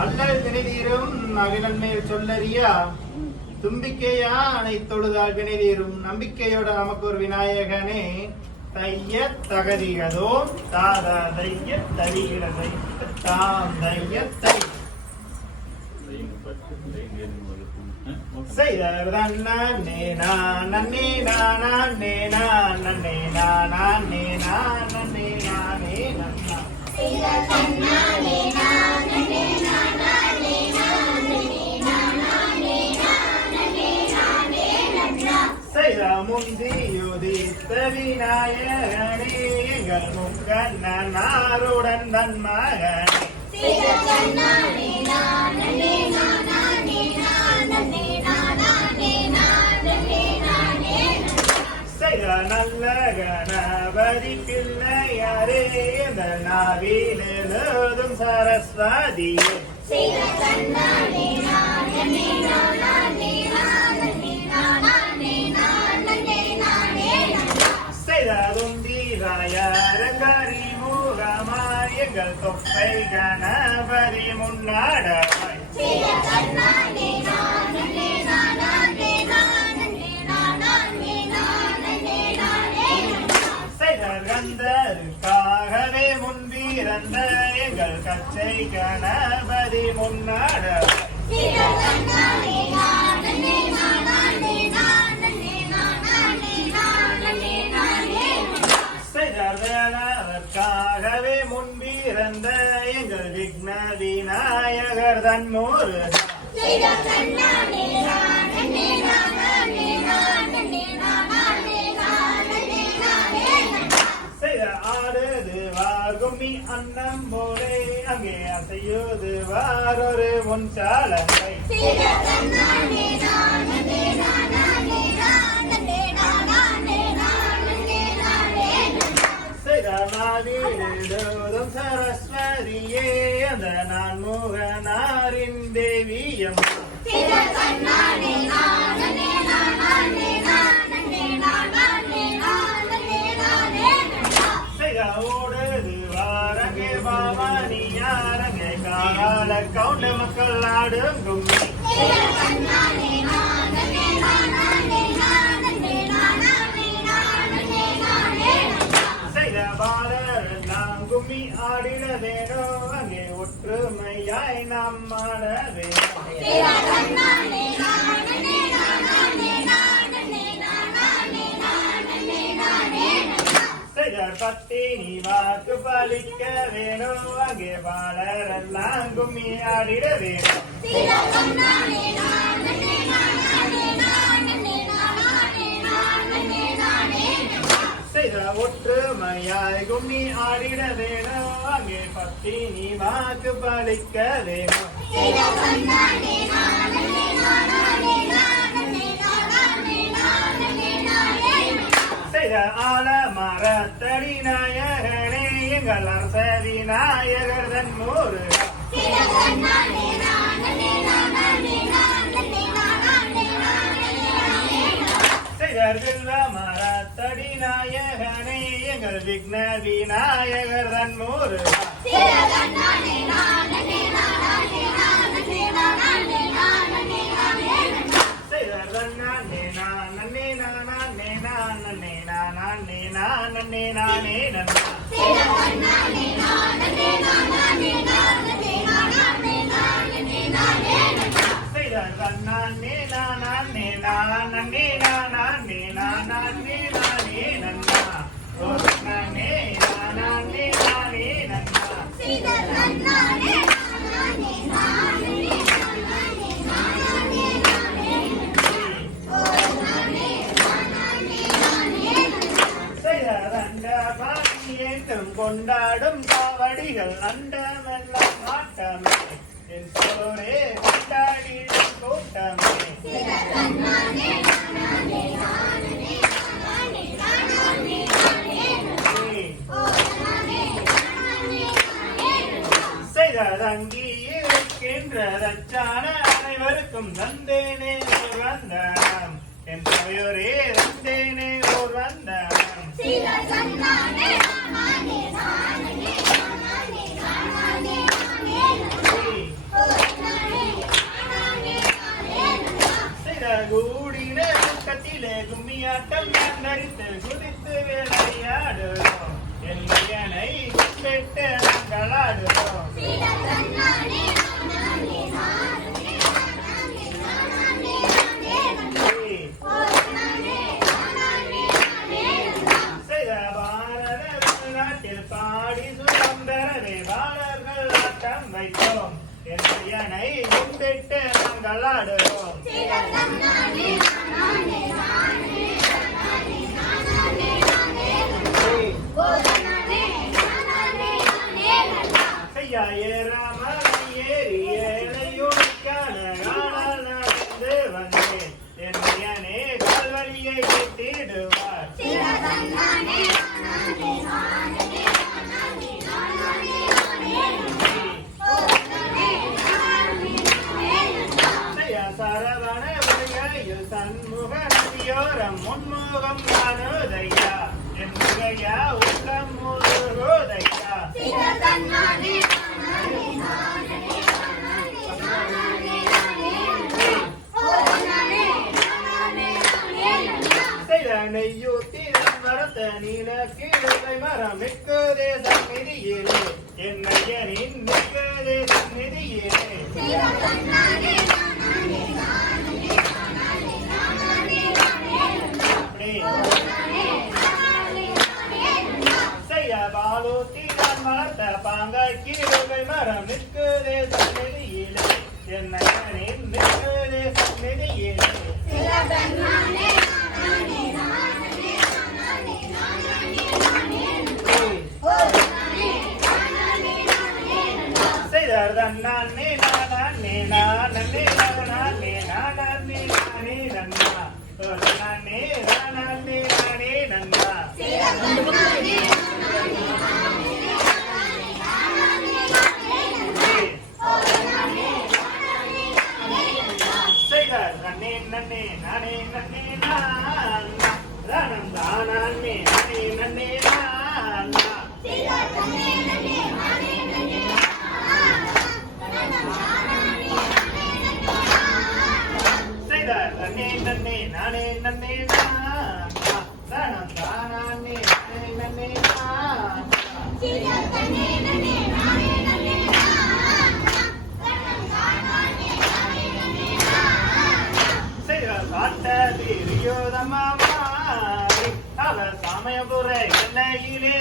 அல்லல் வினைதீரும் அகிலன் மேல் சொல்லறியா தும்பிக்கையா அனைத்தொழுதால் வினைதீரும் நம்பிக்கையோட நமக்கு ஒரு விநாயகனே தைய தகதிகதோம் தாத தைய தவிகளை தாம் தைய தை செய்தவர்தான் நன்னே நான் நன்னே நானா நன்னே நான் நன்னே நானா நன்னே நான் நன்னே நானே நன்னா செய்த முந்தியுதித்த விநாயகனே எங்கள் முக்கண்ணனாருடன் தன் மகனே நல்ல கணபதி பிள்ளையாரே இந்த நாவில் எழுதும் சரஸ்வதியே செய்ததும் தீராயரங்கரி மூலமாய் எங்கள் தொப்பை கணபதி முன்னாடவாய் கந்தருக்காகவே முன்பிறந்த எங்கள் கச்சை கணபதி முன்னாட அதற்காகவே முன்பிறந்த எங்கள் விக்ன விநாயகர் தன்மூர் ஆடுது வார்கும்மி அன்னம் போலே அங்கே அசையுது வாரொரு முன்சாலங்கை செய்தமாதிடும் சரஸ்வதியே அந்த நான் முகனாரின் தேவியம் ஓடுது வாரங்கே பாவானியாரங்கே கால கவுண்ட மக்கள் ஆடும் கும்மி செய்த பாலர் நாம் கும்மி ஆடிட வேணும் அங்கே ஒற்றுமையாய் நாம் ஆட வேணும் பத்தினி வாக்கு பலிக்க வேணும் அங்கே பாலரெல்லாம் கும்மி ஆடிட வேணும் செய்த ஒற்றுமையாய் கும்மி ஆடிட வேணும் அங்கே பத்தினி வாக்கு பலிக்க வேணும் ஆல மரத்தடி நாயகனே எங்கள் அரச விநாயகர் தன்மூர் செய்த மரத்தடி நாயகனே எங்கள் விக்ன விநாயகர் தன்மூர் நன்னே நானே நன்னா நன்னே நானே நானே நானே நானே நானே நன்னா நன்னே நானே நானே நன்னா கொண்டாடும் காவடிகள் அண்டமெல்லாம் ஆட்டமே என் சோரே கொண்டாடிடும் கூட்டமே செய்தங்கி இருக்கின்ற ரச்சான அனைவருக்கும் தந்தேனே ஒரு வந்தனம் என் சோரே தந்தேனே ஒரு வந்தனம் கொண்டாடுவோம் என்னை கும்பிட்டு நாங்கள் ஆடுவோம் ஐயா ஏறி ஏழையுடிக்கான காணல் நடந்து வந்தேன் என்னையனே கால்வழியை கட்டிடுவார் சரவண வகையில் சண்முக நதியோரம் முன்முகம் காணுதையா என் முகையா உள்ளம் முழுகுதையா நெய்யூத்தி மரத்த நீல கீழை மரம் மிக்குதே சந்நிதியிலே என்னையனின் மிக்குதே சந்நிதியிலே செய்ய பாலூத்தி நான் வளர்த்த பாங்காய் கீழை மரம் மிக்குதே சந்நிதியிலே என்னையனின் மிக்குதே சந்நிதியிலே நானே நானே நானே நானே நானே நானே நன்னா நானே நானே நானே நன்னா நன்னே நன்னே நானே நன்னே நானா ரானம் தானே நானே நன்னே நானா நன்னே நன்னே நானே நன்னே நானா தானம் தானே நானே நன்னே காட்டதிரியோதமா அவ சமயபுரை எல்லையிலே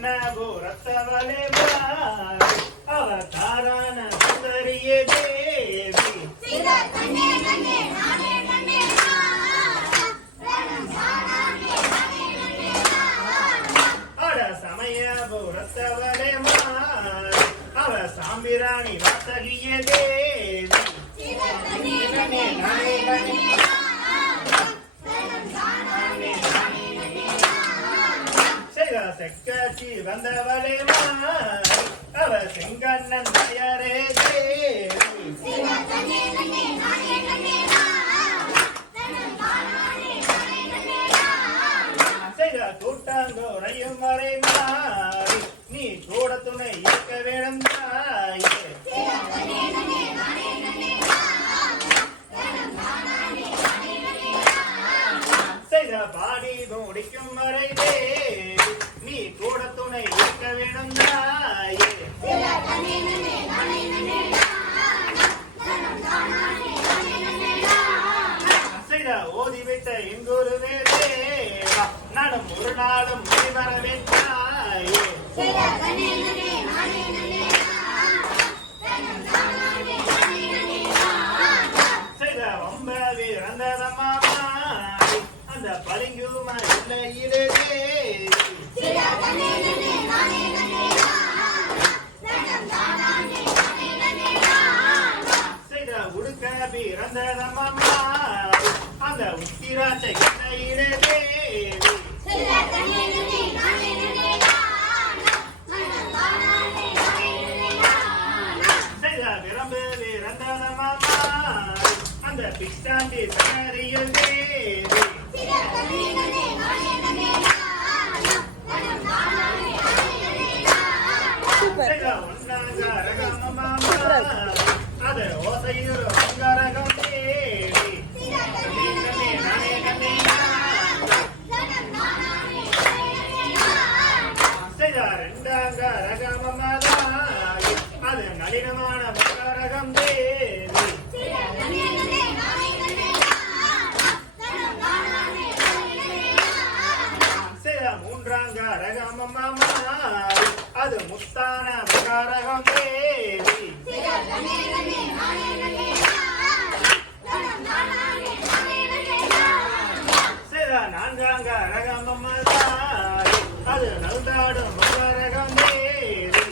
கண்ணபுரத்தவளே அவ தாரான சுந்தரியே தேவி சமயபுரத்தவளே அவ சாம்பிராணி வாசகியே தேவி செக்காட்சி வந்தவளே அவ செங்கண்ணன் தயாரே தேவி கூட்டாங்கோரையும் வரை மாறி நீ கூட துணை இருக்க வேணும் தாயே பாடி முடிக்கும் வரை தேவி நீ கூட துணை இருக்க வேணும் தாயே ஓதிவிட்ட எங்கொருவே தேவா நானும் ஒரு நாளும் வரவேன் தாயே வம்பவே ரந்ததம்மா அந்த பளிங்குமா இல்லையிலே உடுக்க பிறந்ததம்மா அந்த உத்திராட்சை இல்லையிலே தேவி விரம்பு விரந்ததம்மா அந்த பிக்ஷாண்டி சகரியில் தேவி அது ஓசையூர் ரகம் தேவி ரகமம் மாறி அது முத்தான பகாரகம் தேவி சில நான்காங்க ரகமம் மாறி அது நல்தாடும் பகாரகம் தேவி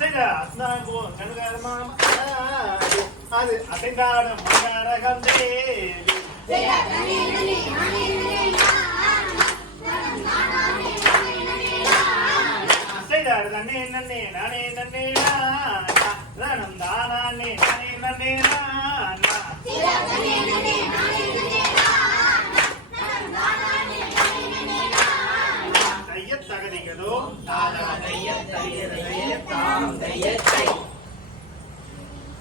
சில அஸ்னாங்கோ நல்கர்மம் அது அசைந்தாடும் பகாரகம் தேவி செய்தார் நன்னே நன்னே நானே நன்னே நானம் தானே நானே நன்னே தைய தகதிகளோ தாளம் தைய தைய தைய தாளம் தைய தை